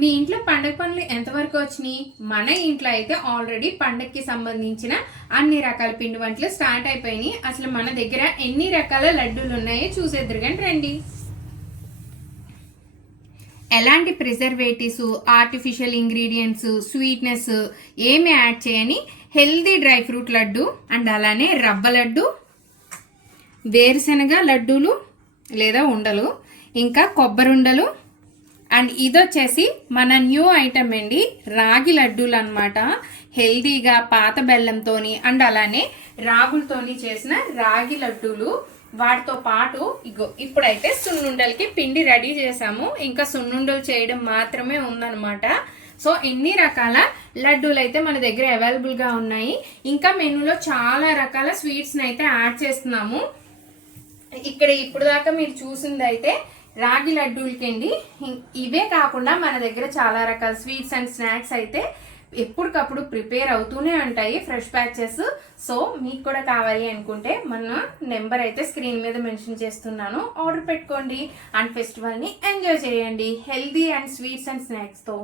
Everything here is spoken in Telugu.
మీ ఇంట్లో పండగ పనులు ఎంతవరకు వచ్చినాయి? మన ఇంట్లో అయితే ఆల్రెడీ పండగకి సంబంధించిన అన్ని రకాల పిండి వంటలు స్టార్ట్ అయిపోయినాయి. అసలు మన దగ్గర ఎన్ని రకాల లడ్డూలు ఉన్నాయో చూసేద్దరు కానీ రండి. ఎలాంటి ప్రిజర్వేటివ్స్, ఆర్టిఫిషియల్ ఇంగ్రీడియంట్స్, స్వీట్నెస్ ఏమి యాడ్ చేయని healthy dry fruit laddu and అలానే రవ్వ లడ్డు, వేరుశనగ లడ్డూలు లేదా ఉండలు, ఇంకా కొబ్బరి ఉండలు, అండ్ ఇది వచ్చేసి మన న్యూ ఐటమ్ అండి, రాగి లడ్డూలు అనమాట. హెల్దీగా పాత బెల్లంతోని అండ్ అలానే రాగులతోని చేసిన రాగి లడ్డూలు. వాటితో పాటు ఇప్పుడైతే సున్నుండలకి పిండి రెడీ చేసాము, ఇంకా సున్నుండలు చేయడం మాత్రమే ఉందన్నమాట. సో ఎన్ని రకాల లడ్డూలు అయితే మన దగ్గర అవైలబుల్గా ఉన్నాయి. ఇంకా మెనూలో చాలా రకాల స్వీట్స్ని అయితే యాడ్ చేస్తున్నాము. ఇక్కడ ఇప్పుడు దాకా మీరు చూసింది అయితే రాగి లడ్డూలకండి. ఇవే కాకుండా మన దగ్గర చాలా రకాల స్వీట్స్ అండ్ స్నాక్స్ అయితే ఎప్పటికప్పుడు ప్రిపేర్ అవుతూనే ఉంటాయి, ఫ్రెష్ బ్యాచెస్. సో మీకు కూడా కావాలి అనుకుంటే మన నెంబర్ అయితే స్క్రీన్ మీద మెన్షన్ చేస్తున్నాను, ఆర్డర్ పెట్టుకోండి అండ్ ఫెస్టివల్ని ఎంజాయ్ చేయండి హెల్దీ అండ్ స్వీట్స్ అండ్ స్నాక్స్తో.